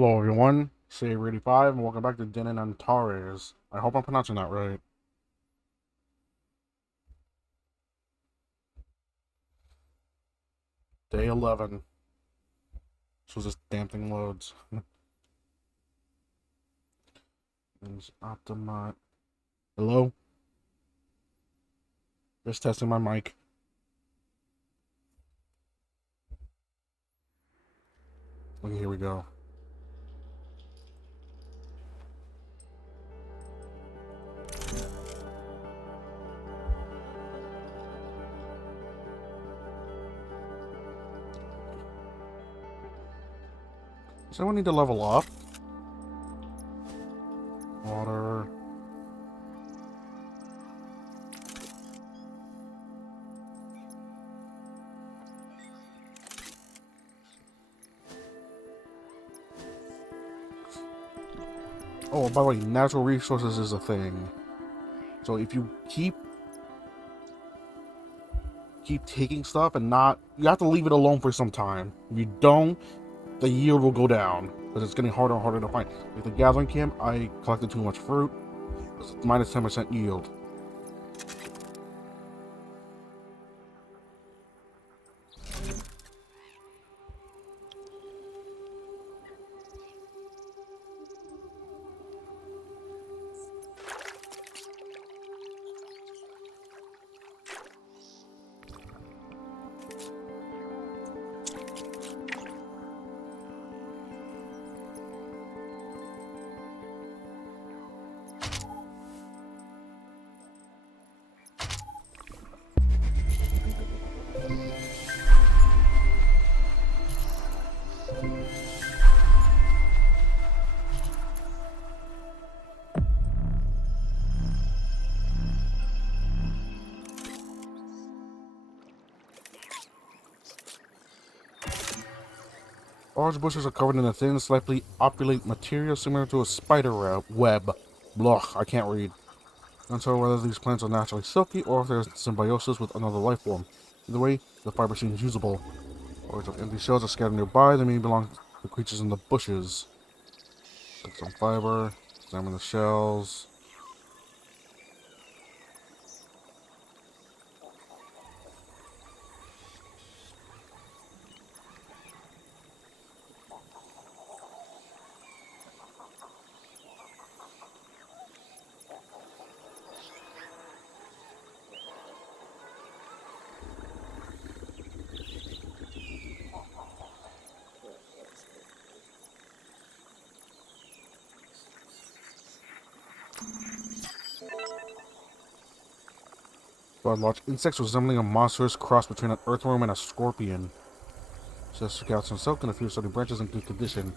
Hello everyone, Saber85 and welcome back to Antares. I hope I'm pronouncing that right. Day 11. So this damn thing loads. Is Optima. Hello? Just testing my mic. Okay, here we go. Does anyone need to level up? Water. Oh, by the way, natural resources is a thing. So if you keep taking stuff and not, you have to leave it alone for some time. If you don't, the yield will go down because it's getting harder and harder to find. Like the gathering camp, I collected too much fruit. It's minus 10% yield. Large bushes are covered in a thin, slightly opulate material similar to a spider web. Blah, I can't read. Unsure whether these plants are naturally silky or if there's symbiosis with another life form. Either way, the fiber seems usable. Large of empty shells are scattered nearby. They may belong to creatures in the bushes. Take some fiber, examine the shells. Large insects resembling a monstrous cross between an earthworm and a scorpion. Says scouts and silk and a few sturdy branches in good condition.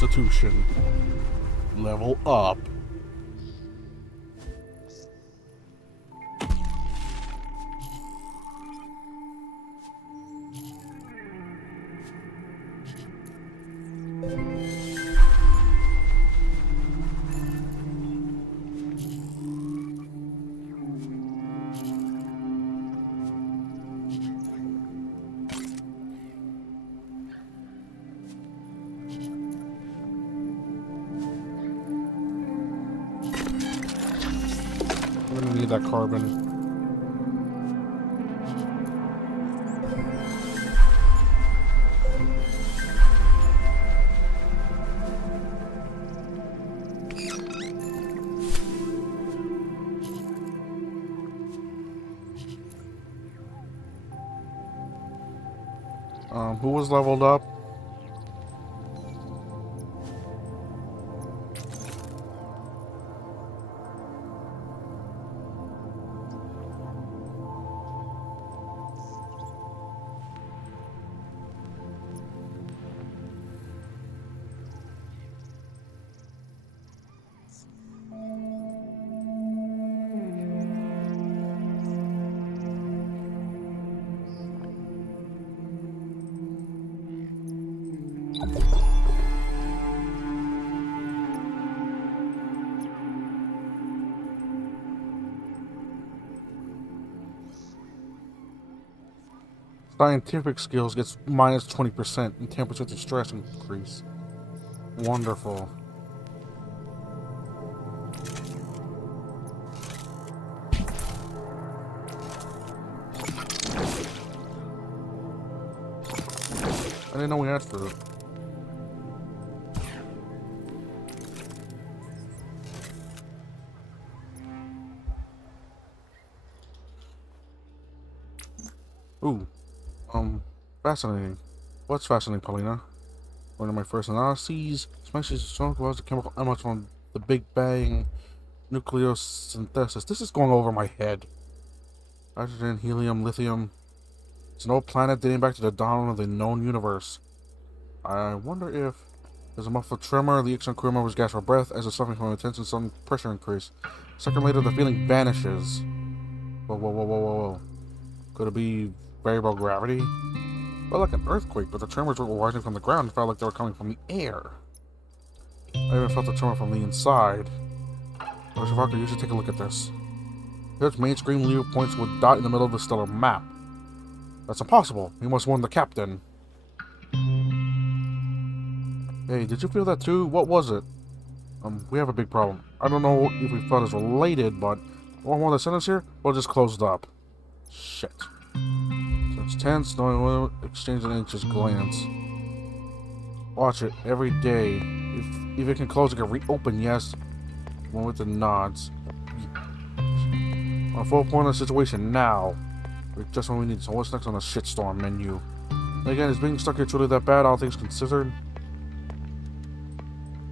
Constitution. Level up. I'm gonna need that carbon. Who was leveled up? Scientific skills gets minus 20% and 10% to stress increase. Wonderful. I didn't know we had fruit. Ooh. Fascinating. What's fascinating, Paulina? One of my first analyses, especially strong was the chemical elements from the Big Bang nucleosynthesis. This is going over my head. Hydrogen, helium, lithium. It's an old planet dating back to the dawn of the known universe. I wonder if there's a muffled tremor. The Ixon crew members gasp for breath as they're suffering from intense and sudden pressure increase. A second later, the feeling vanishes. Whoa, whoa, whoa, whoa, whoa, whoa. Could it be variable gravity? Well, like an earthquake, but the tremors were rising from the ground and felt like they were coming from the air. I even felt the tremor from the inside. Dr. Walker, you should take a look at this. Earth's main screen leader points to a dot in the middle of the stellar map. That's impossible. You must warn the captain. Hey, did you feel that too? What was it? We have a big problem. I don't know if we thought it's related, but one more of the sentence here, well, just closed up. Shit. So it's tense, knowing exchange an anxious glance. Watch it every day. If it can close, it can reopen, yes. One with the nods. On a full point of the situation now. We're just when we need. So what's next on the shitstorm menu? And again, is being stuck here truly that bad, all things considered?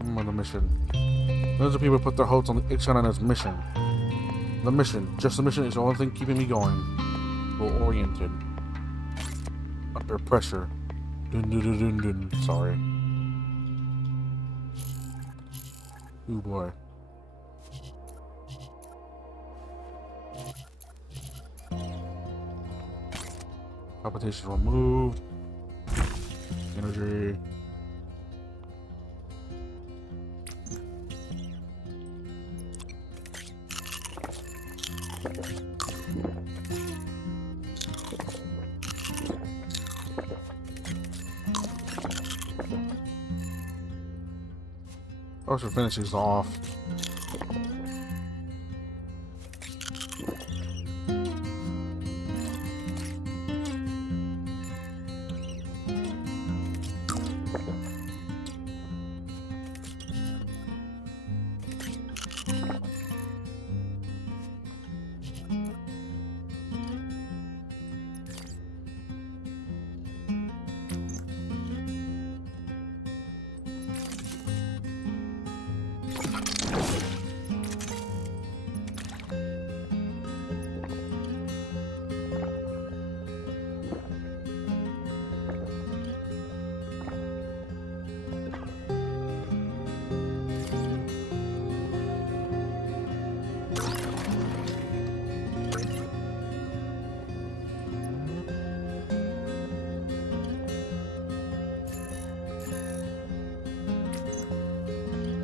On the mission. Millions of people put their hopes on the Ixon and its mission. The mission, just the mission, is the only thing keeping me going. Goal-oriented. Under pressure. Dun dun dun dun dun. Sorry. Ooh boy. Competition removed. Energy. I should finish these off.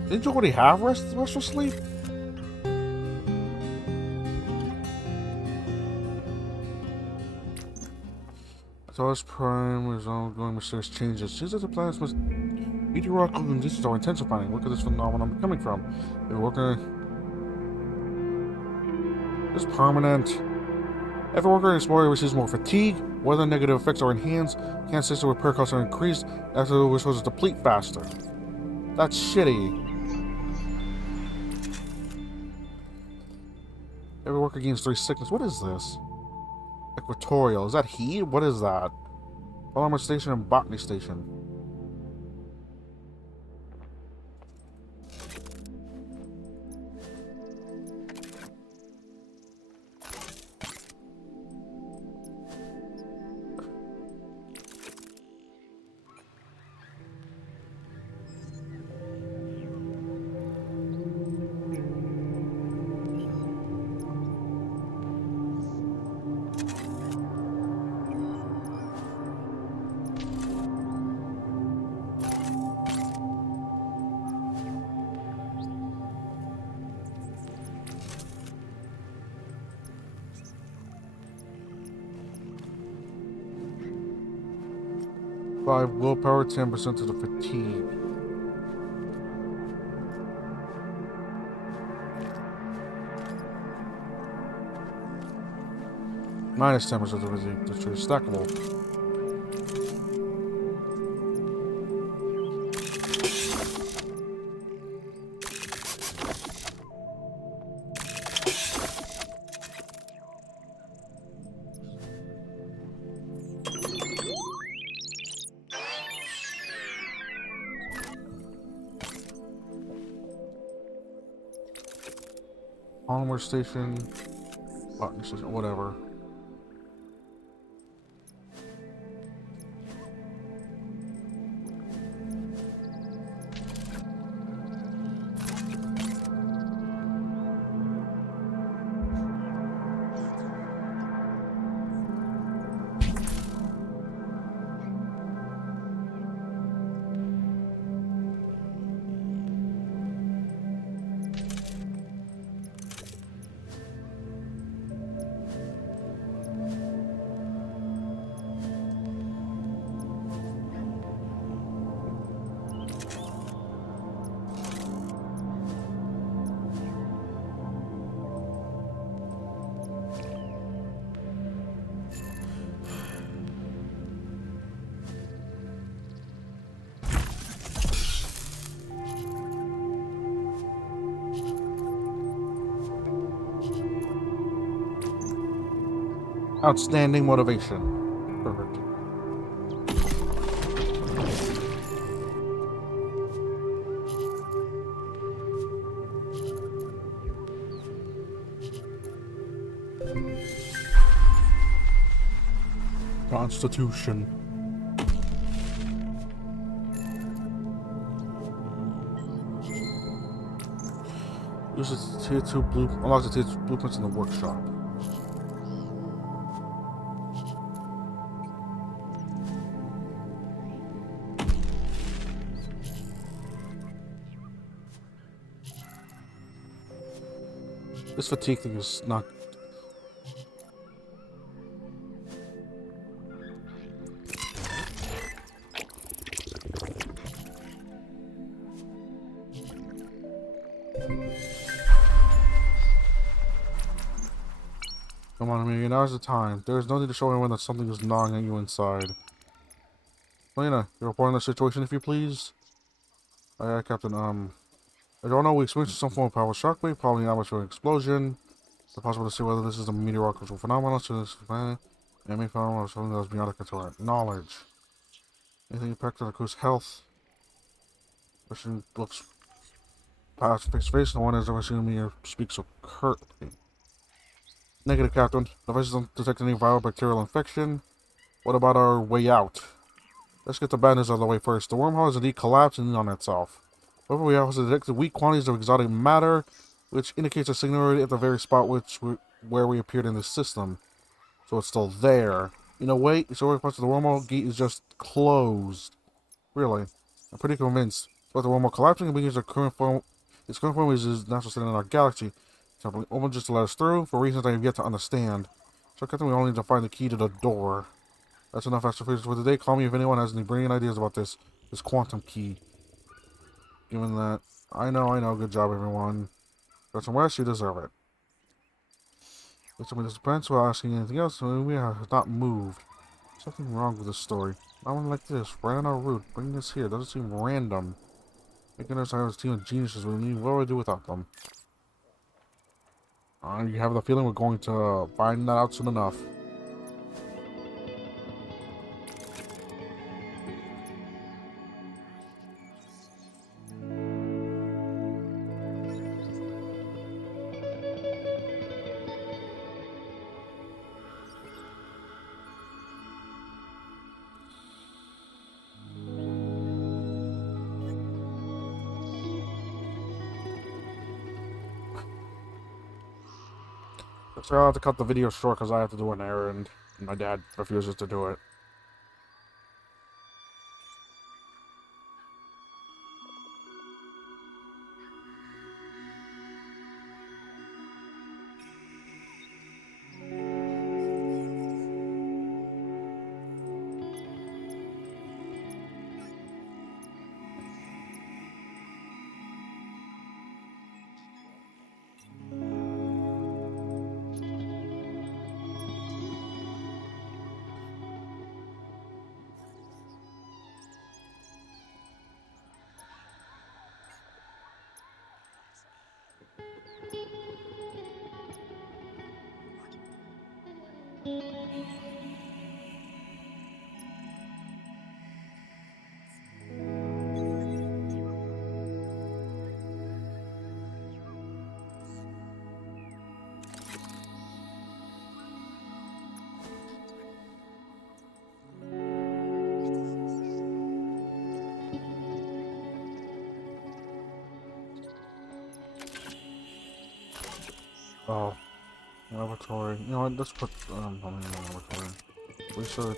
Didn't you already have restful sleep? Antares Prime is ongoing mysterious changes. Seems that the planet's meteorological conditions are intensifying. Where could this phenomenon be coming from? If worker is permanent. Every worker in this area receives more fatigue. Weather negative effects are enhanced. Cancer system repair costs are increased. After we're supposed to deplete faster. That's shitty. Every worker gains 3 sickness. What is this? Equatorial. Is that heat? What is that? Polymer Station and Botany Station. Five willpower, 10% to the fatigue. Minus 10% to the fatigue. That's true. Stackable. Polymer Station, Botany Station, whatever. Outstanding motivation. Perfect. Constitution. Uses tier 2 blue. Unlocks the tier 2 blueprints in the workshop. This fatigue thing is not. Come on, Amelia, now's the time. There is no need to show anyone that something is gnawing at you inside. Lena, you're reporting the situation, if you please? Aye, aye, Captain. I don't know, we experienced some form of power shockwave, probably not much of an explosion. It's possible to see whether this is a meteorological phenomenon, so this planet, enemy phenomenon, or something that was beyond our control. Knowledge. Anything impacted the crew's health? Person looks past face. No one has ever seen me or speak so curtly. Negative, Captain. Devices don't detect any viral bacterial infection. What about our way out? Let's get the bad news out of the way first. The wormhole is indeed collapsing on itself. However, we also detected weak quantities of exotic matter, which indicates a singularity at the very spot where we appeared in the system. So it's still there. You know, wait, so parts of the wormhole gate is just closed. Really? I'm pretty convinced. But the wormhole collapsing and begins its current form is its natural state in our galaxy. Simply open just to let us through, for reasons I have yet to understand. So Captain, we only need to find the key to the door. That's enough astrophysics for today. Call me if anyone has any brilliant ideas about this quantum key. Given that, I know, good job everyone. Got some rest, you deserve it. Get some of this defense without asking anything else, and we have not moved. Something wrong with this story. Not one like this, right on our route. Bring this here, doesn't seem random. Making us have a team of geniuses with me, what do I do without them? You have the feeling we're going to find that out soon enough. So I'll have to cut the video short because I have to do an errand, and my dad refuses to do it. Oh, laboratory. You know what? Let's put something in the laboratory. Research.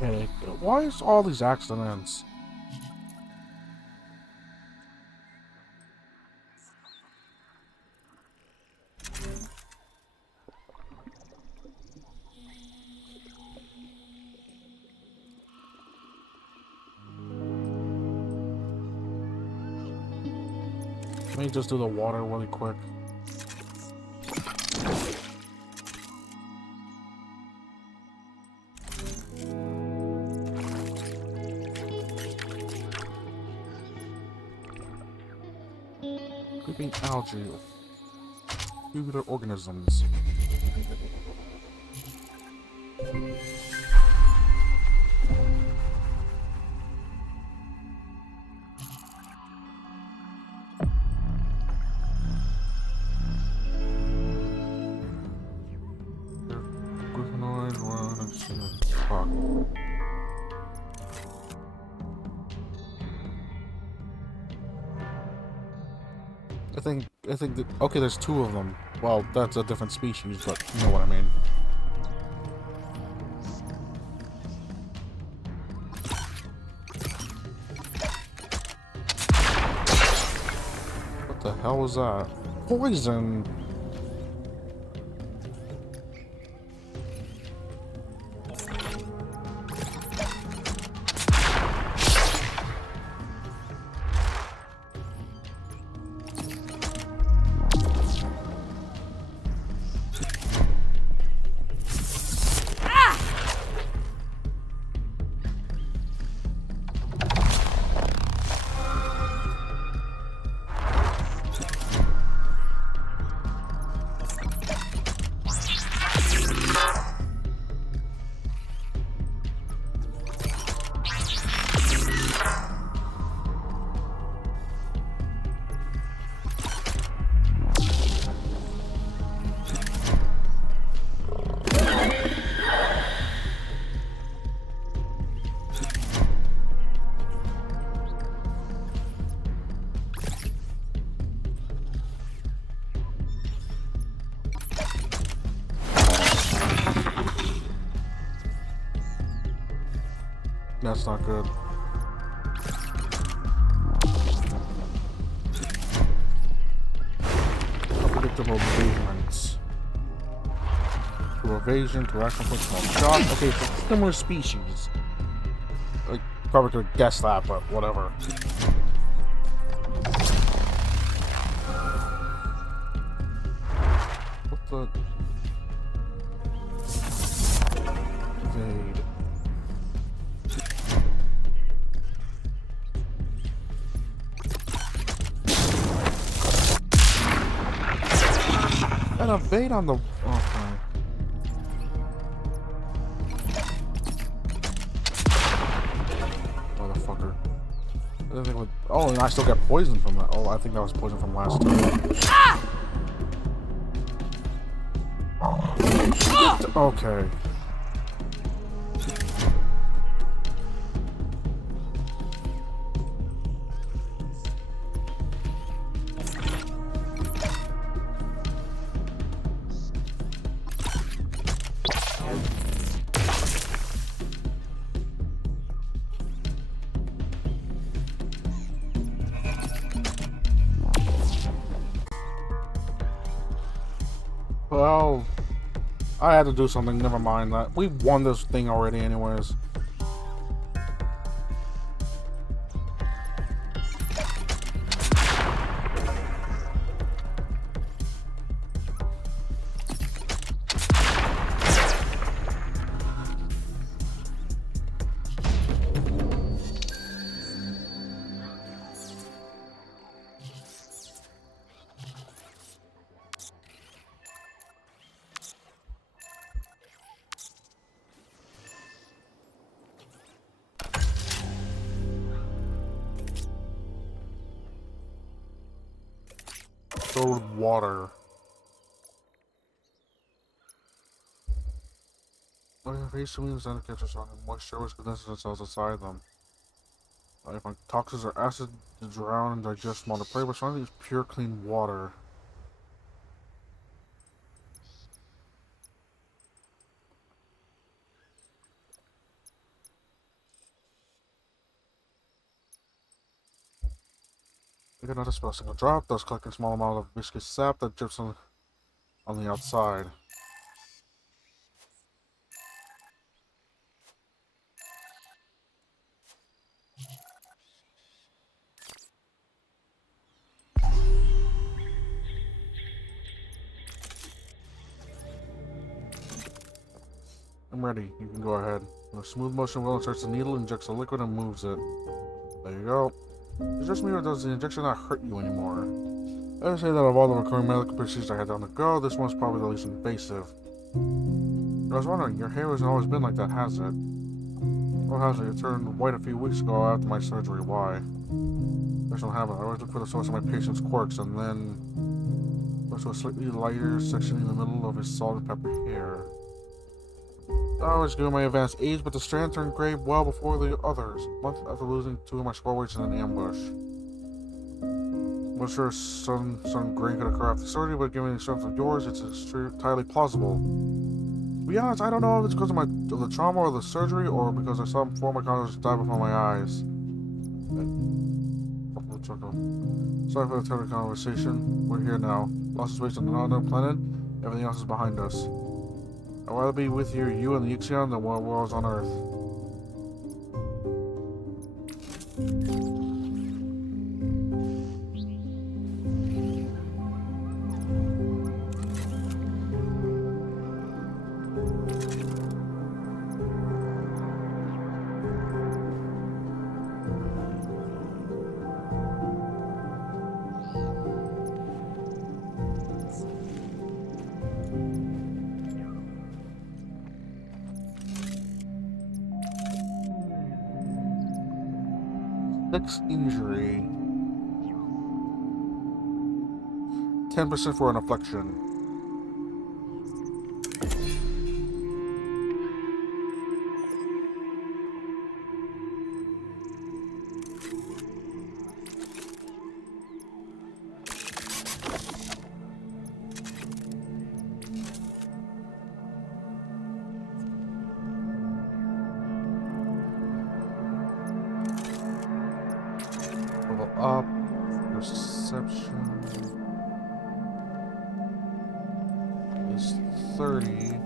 Headache. Why is all these accidents? Let me just do the water really quick. Creeping algae. Tubular organisms. Gryffinoid, fuck. I think that, okay, there's two of them. Well, that's a different species, but you know what I mean. What the hell was that? Poison! That's not good. Unpredictable movements. To evasion, to action for small shock. Okay, so similar species. I probably could have guessed that, but whatever. What the? Evade. And evade on the... Okay. Motherfucker. I think with, oh, and I still get poison from that. Oh, I think that was poison from last time. Okay. Well, I had to do something. Never mind that. We won this thing already anyways. Stored water. My face means indicators are strong moisture which condenses itself inside them. I find toxins or acid to drown and digest smaller prey, but trying to use pure clean water. You cannot dispel a single drop, thus collecting a small amount of viscous sap that drips on the outside. I'm ready. You can go ahead. With a smooth motion, Will inserts the needle, injects the liquid, and moves it. There you go. Is this me or does the injection not hurt you anymore? I would say that of all the recurring medical procedures I had on the go, this one's probably the least invasive. I was wondering, your hair hasn't always been like that, has it? Or has it? It turned white a few weeks ago after my surgery. Why? There's no habit. I always look for the source of my patient's quirks, and then goes to a slightly lighter section in the middle of his salt and pepper hair. I was given my advanced age, but the strand turned gray well before the others, a month after losing two of my squirrels in an ambush. I'm sure some grain could occur after surgery, but given the strength of yours, it's entirely plausible. To be honest, I don't know if it's because of the trauma or the surgery, or because I saw four of my colleagues die before my eyes. Sorry for the terrible conversation. We're here now. Lost space on another planet. Everything else is behind us. I'd rather be with you and the Ixion than while I was on Earth. Next injury. 10% for an affliction. Level up. Perception is 30.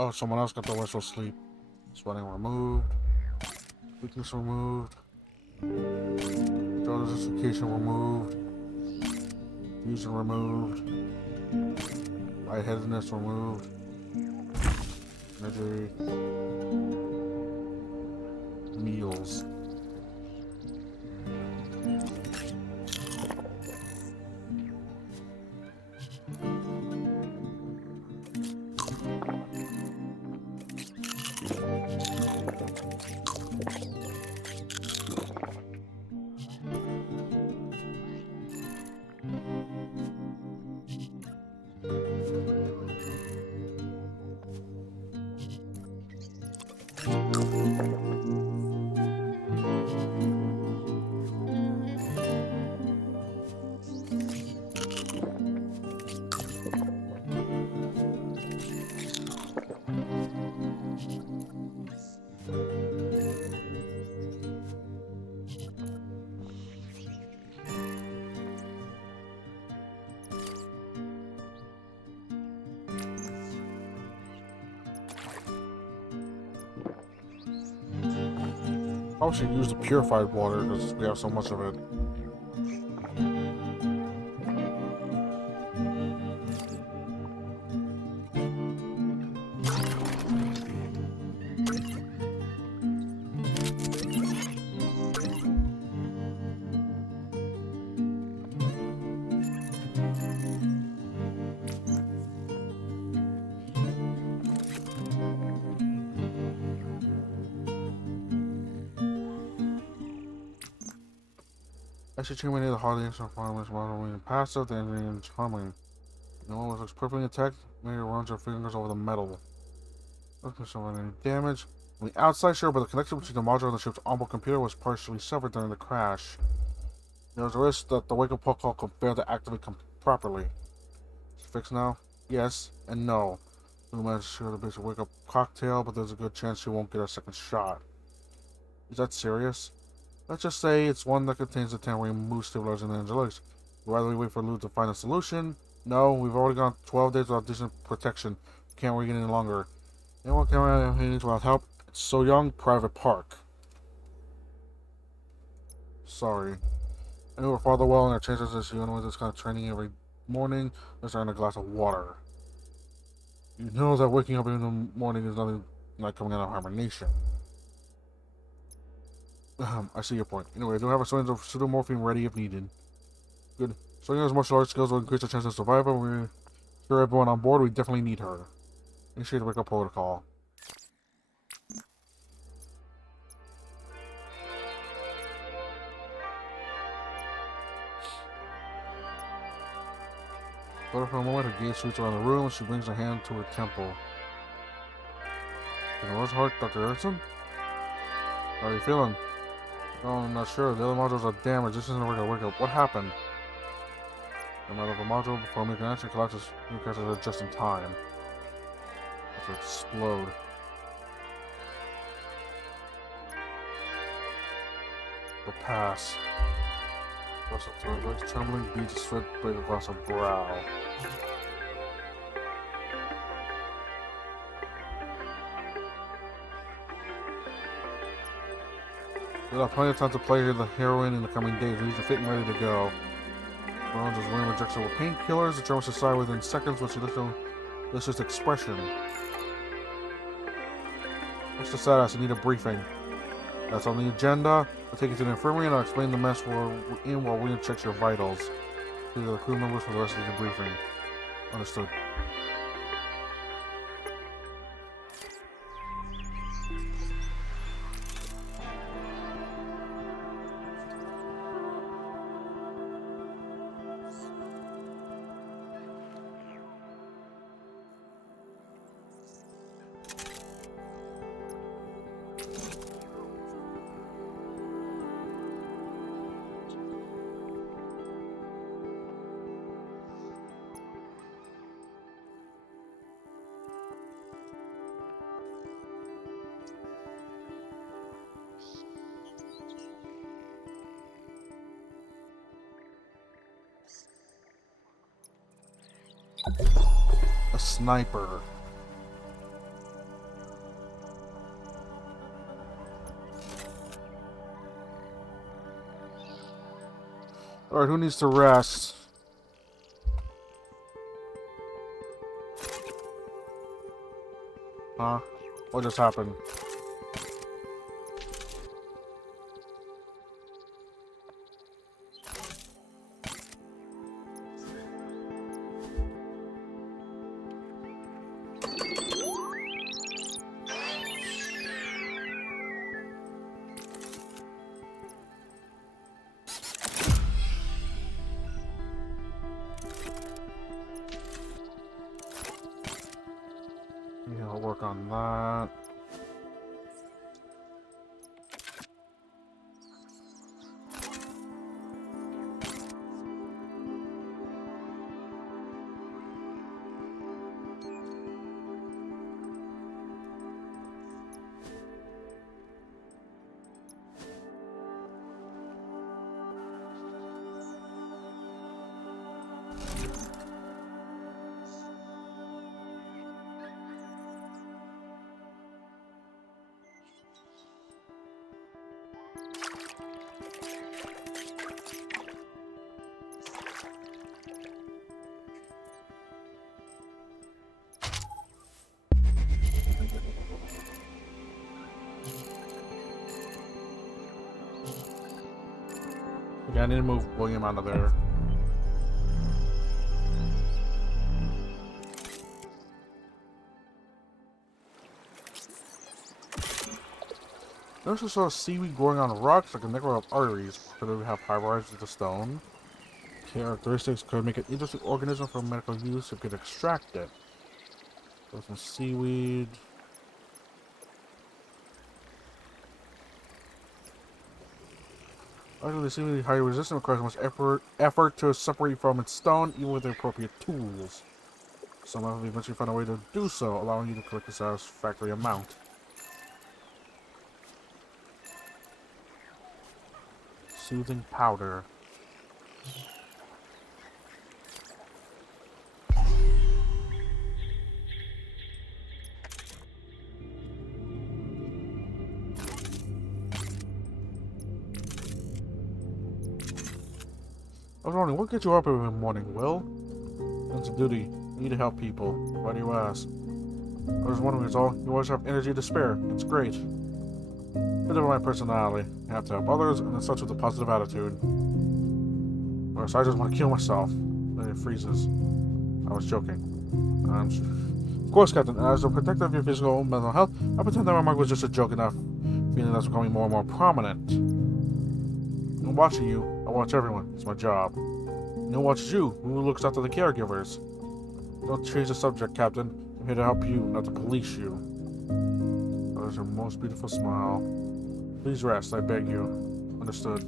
Oh, someone else got the wishful sleep. Sweating removed. Weakness removed. Jaw dislocation removed. Fusion removed. Lightheadedness removed. Energy. Meals. Probably should use the purified water because we have so much of it. I should check the holiday action farmers modeling passive, the engineering charming. No one looks perfectly intact. Maybe runs her fingers over the metal. Looking for any damage. On the outside, sure, but the connection between the module and the ship's onboard computer was partially severed during the crash. There was a risk that the wake-up protocol could fail to activate properly. Is it fixed now? Yes and no. We managed to share the basic wake-up cocktail, but there's a good chance she won't get a second shot. Is that serious? Let's just say it's one that contains the temporary mood stabilizer and angelics. Would rather we wait for Lou to find a solution? No, we've already gone 12 days without decent protection. Can't wait any longer. Anyone can run Hades without help? It's so young, private park. Sorry. I knew her father well, and our chances that she underwent this kind of training every morning. Let's earn a glass of water. You know that waking up in the morning is nothing like coming out of hibernation. I see your point. Anyway, I do have a syringe of pseudomorphine ready if needed. Good. Sonia's martial arts skills will increase our chance of survival. We're sure everyone on board, we definitely need her. Initiate the wake-up protocol. But for a moment, her gaze shoots around the room and she brings her hand to her temple. In Rose's heart, Dr. Erickson? How are you feeling? Oh, I'm not sure. The other modules are damaged. This isn't a regular wake-up. What happened? The matter of a module before making an answer collapses. New catches are just in time. To explode. The pass. Russell through her legs, trembling, beads of sweat break across her brow. We'll have plenty of time to play the heroine in the coming days. We need to fit and ready to go. Rollins is wearing injection with painkillers. The German society within seconds when she looks at this expression. What's the status? I need a briefing. That's on the agenda. I'll take you to the infirmary and I'll explain the mess we're in while we check your vitals. These are the crew members for the rest of the briefing. Understood. A sniper. Alright, who needs to rest? Huh? What just happened? Yeah, I'll work on that. Okay, I need to move William out of there. Notice a sort of seaweed growing on rocks like a network of arteries. Could it have hybridized the stone? Characteristics could make an interesting organism for medical use if it could extract it. So some seaweed. Actually, the seaweed is highly resistant, requires much effort to separate from its stone, even with the appropriate tools. Someone will eventually find a way to do so, allowing you to collect a satisfactory amount. Soothing powder. I was wondering, what gets you up every morning, Will? Sense of duty. You need to help people. Why do you ask? I was wondering, it's all. You always have energy to spare. It's great. Bit of my personality. I have to help others, and it's such with a positive attitude. Or so I just want to kill myself. Then it freezes. I was joking. Of course, Captain, as a protector of your physical and mental health, I pretend that remark was just a joke enough, feeling that's becoming more and more prominent. I'm watching you. I watch everyone. It's my job. No one watches you. Who looks after the caregivers? Don't change the subject, Captain. I'm here to help you, not to police you. That is your most beautiful smile. Please rest, I beg you. Understood.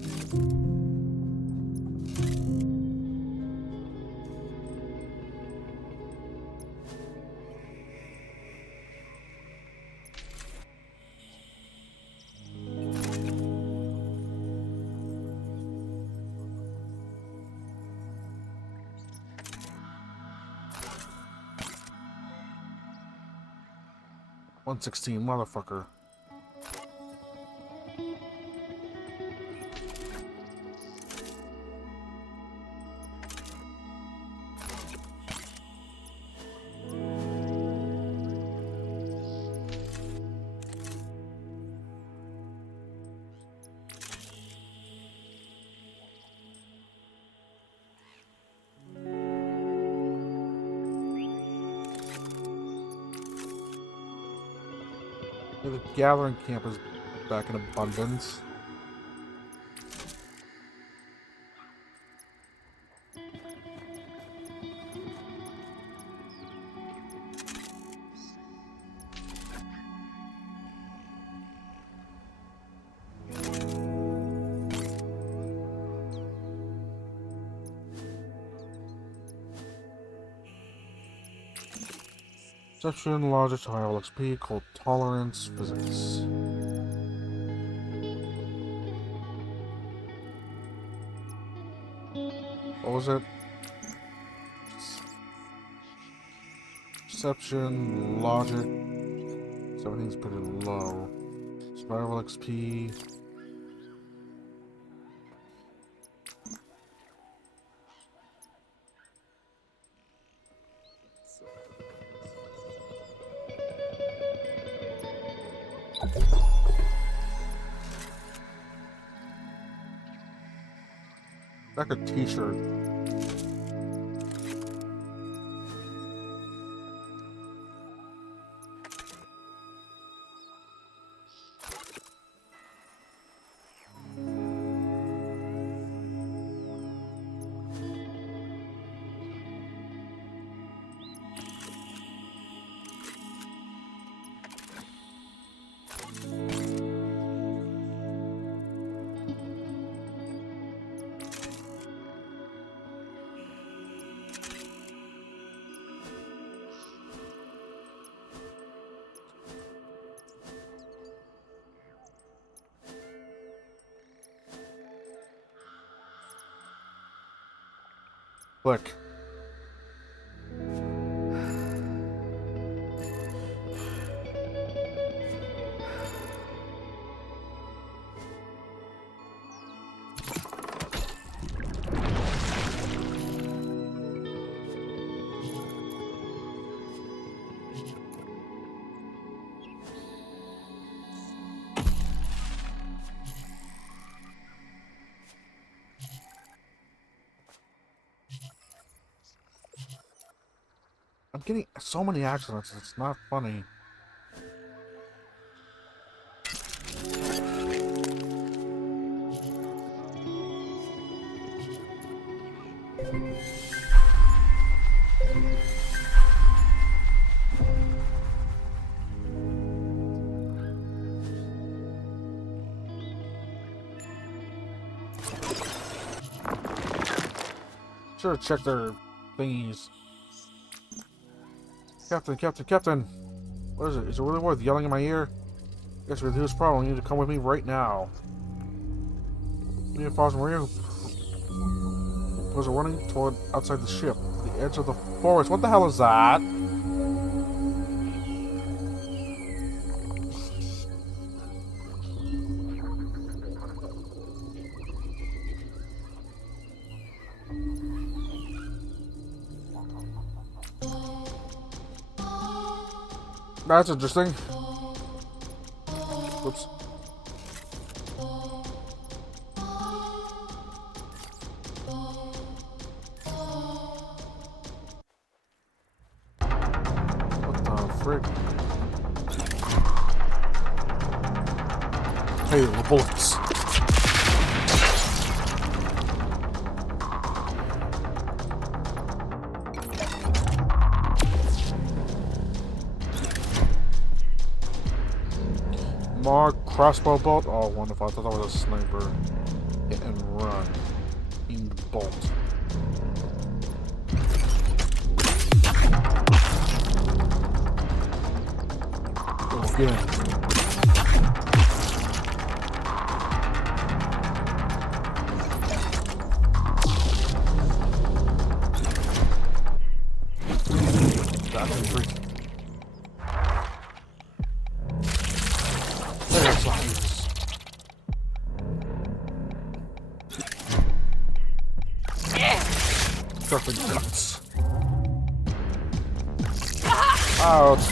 $116, motherfucker. The gathering camp is back in abundance. Section largest high level XP called Tolerance Physics. What was it? Perception, logic. 17 is pretty low. Survival XP. Like a t-shirt. Click. I'm getting so many accidents, it's not funny. Should have checked their thingies. Captain! What is it? Is it really worth yelling in my ear? Yes, with this problem, you need to come with me right now. You need to follow Maria, who was running toward outside the ship, the edge of the forest. What the hell is that? That's interesting. Whoops. What the frick? Hey, the bullets. More crossbow bolt? Oh, wonderful. I thought that was a sniper. Hit and run. Aimed bolt. Oh, get in. That's free. Stuffing guts. Ouch.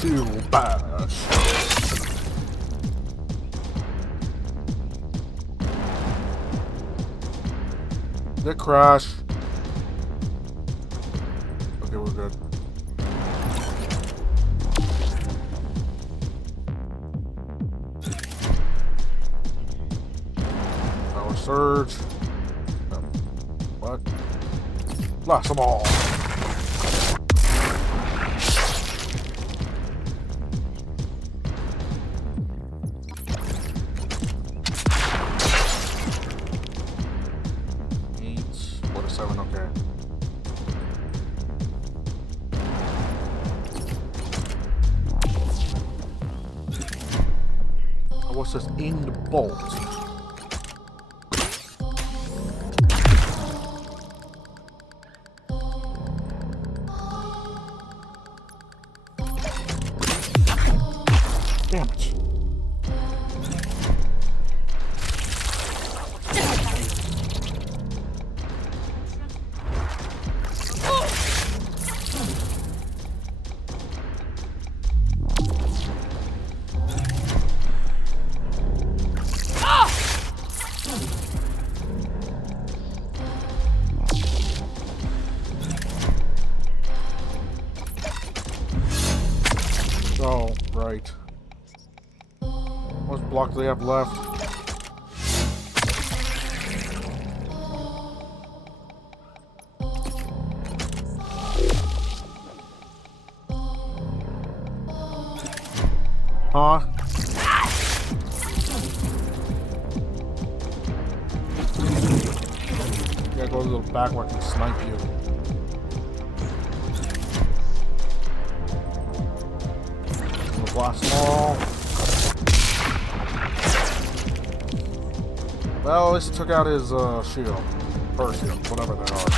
Too bash. They crash. Okay, we're good. Power surge. What? Blast them all. Okay. What's this? In the bolt. Damn it. Oh, right. What block do they have left? Huh? You gotta go a little back where I can snipe you. Blast them all. Well, at least it took out his shield. Her shield, whatever they are.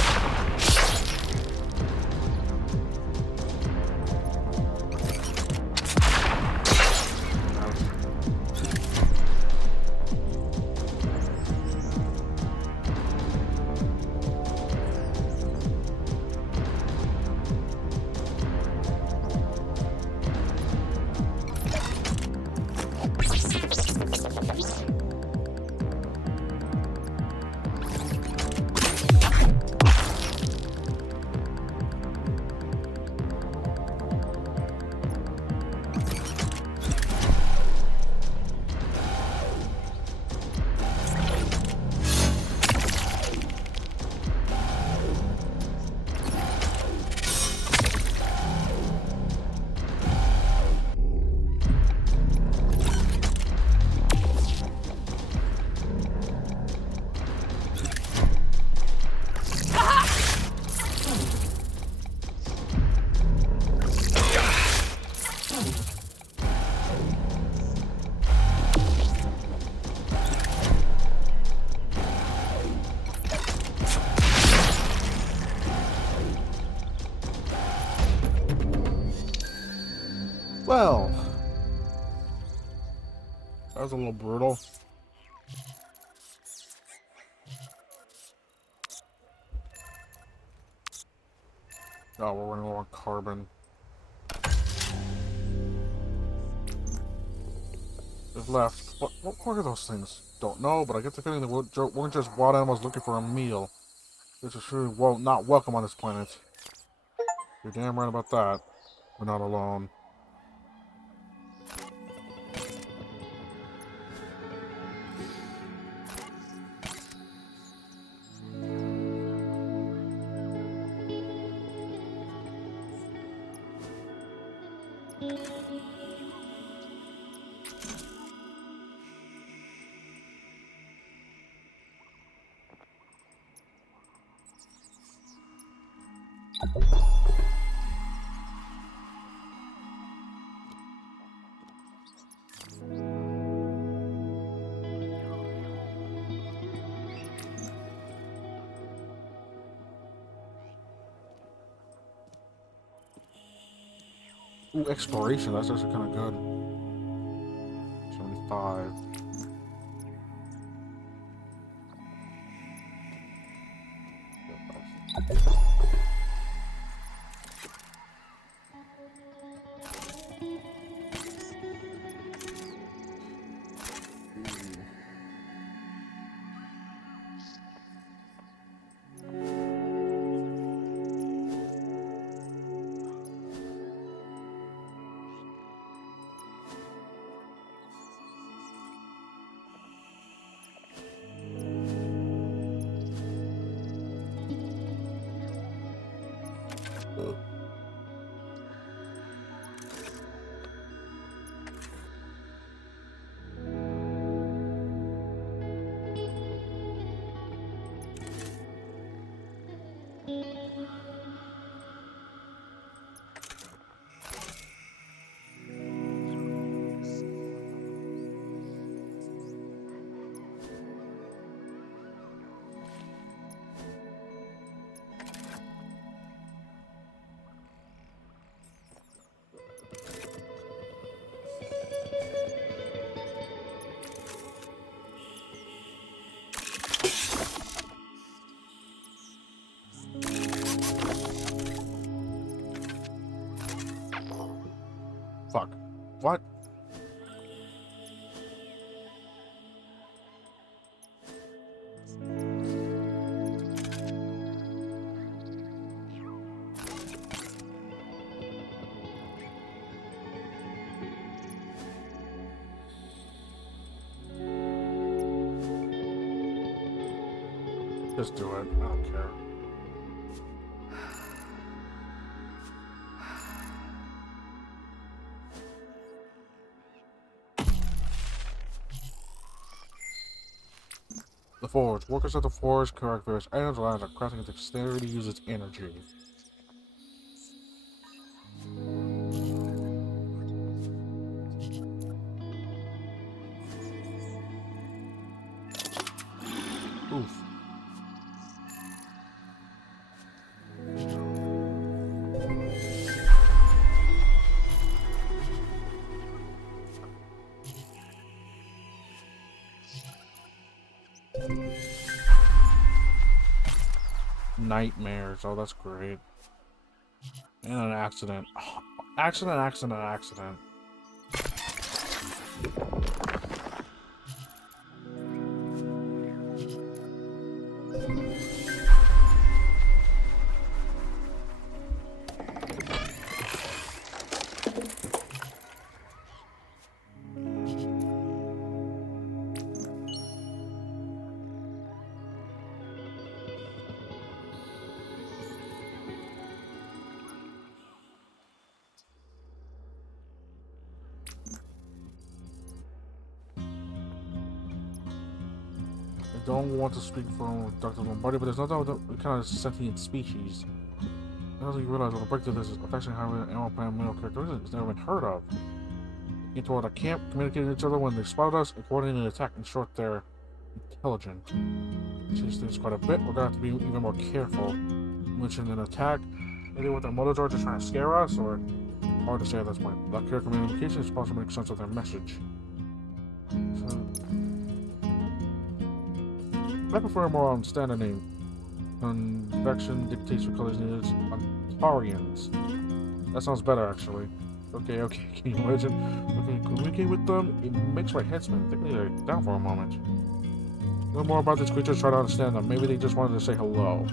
was a little brutal. Oh, we're running low on carbon. Just left. What are those things? Don't know, but I get the feeling that we're just wild animals looking for a meal. This is surely not welcome on this planet. You're damn right about that. We're not alone. Ooh, exploration. That's actually kind of good. 75. Fuck. What? Just do it. I don't care. The forge. Workers at the forge correct various items allowing their crafting and dexterity to use its energy. Oof. Nightmares. Oh, that's great. And an accident. Oh, accident, accident, accident. I don't want to speak for Dr. Lombardi, but there's no doubt that kind of sentient species. I don't think you realize what a breakthrough this is affecting how an animal plant mineral characteristics has never been heard of. They came toward our camp, communicating with each other when they spotted us, and coordinated an attack. In short, they're intelligent. Change things quite a bit. We're gonna have to be even more careful. You mentioned an attack. Maybe what their motives are, just trying to scare us, or hard to say at this point. Without clear communication, it's possible to make sense of their message. So, I prefer a more standard name. Convection dictates what colors needed. Antarians. That sounds better, actually. Okay, okay, can you imagine? Okay, communicate with them? It makes my head spin. I think they're down for a moment. Learn more about these creatures, try to understand them. Maybe they just wanted to say hello.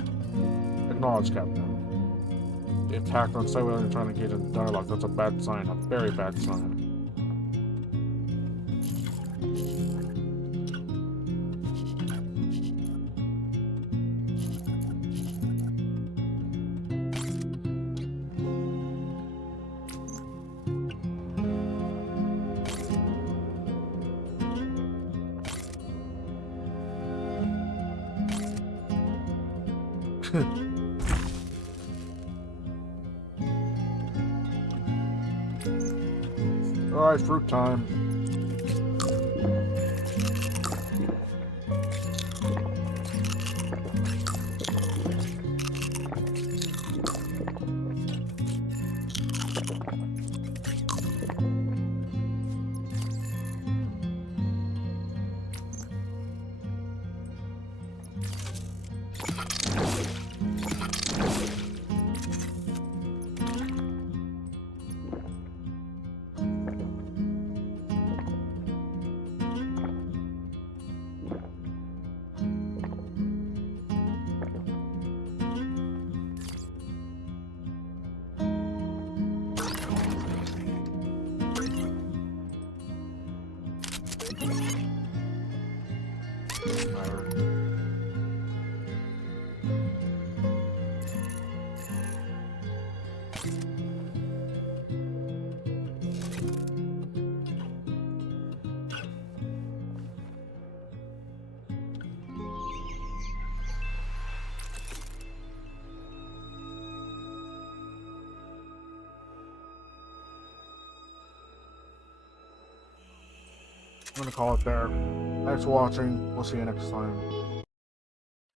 Acknowledge, Captain. They attacked on sight without trying to engage in dialogue. That's a bad sign, a very bad sign. Alright, fruit time. I'm gonna call it there. Thanks for watching. We'll see you next time.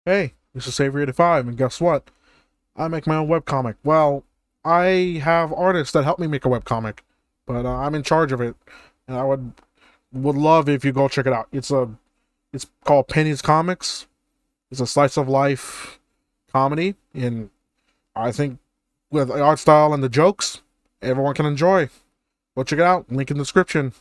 Hey, this is Savory85, and guess what? I make my own webcomic. Well, I have artists that help me make a webcomic, but I'm in charge of it, and I would love if you go check it out. It's called Penny's Comics. It's a slice of life comedy, and I think with the art style and the jokes, everyone can enjoy. Go check it out. Link in the description.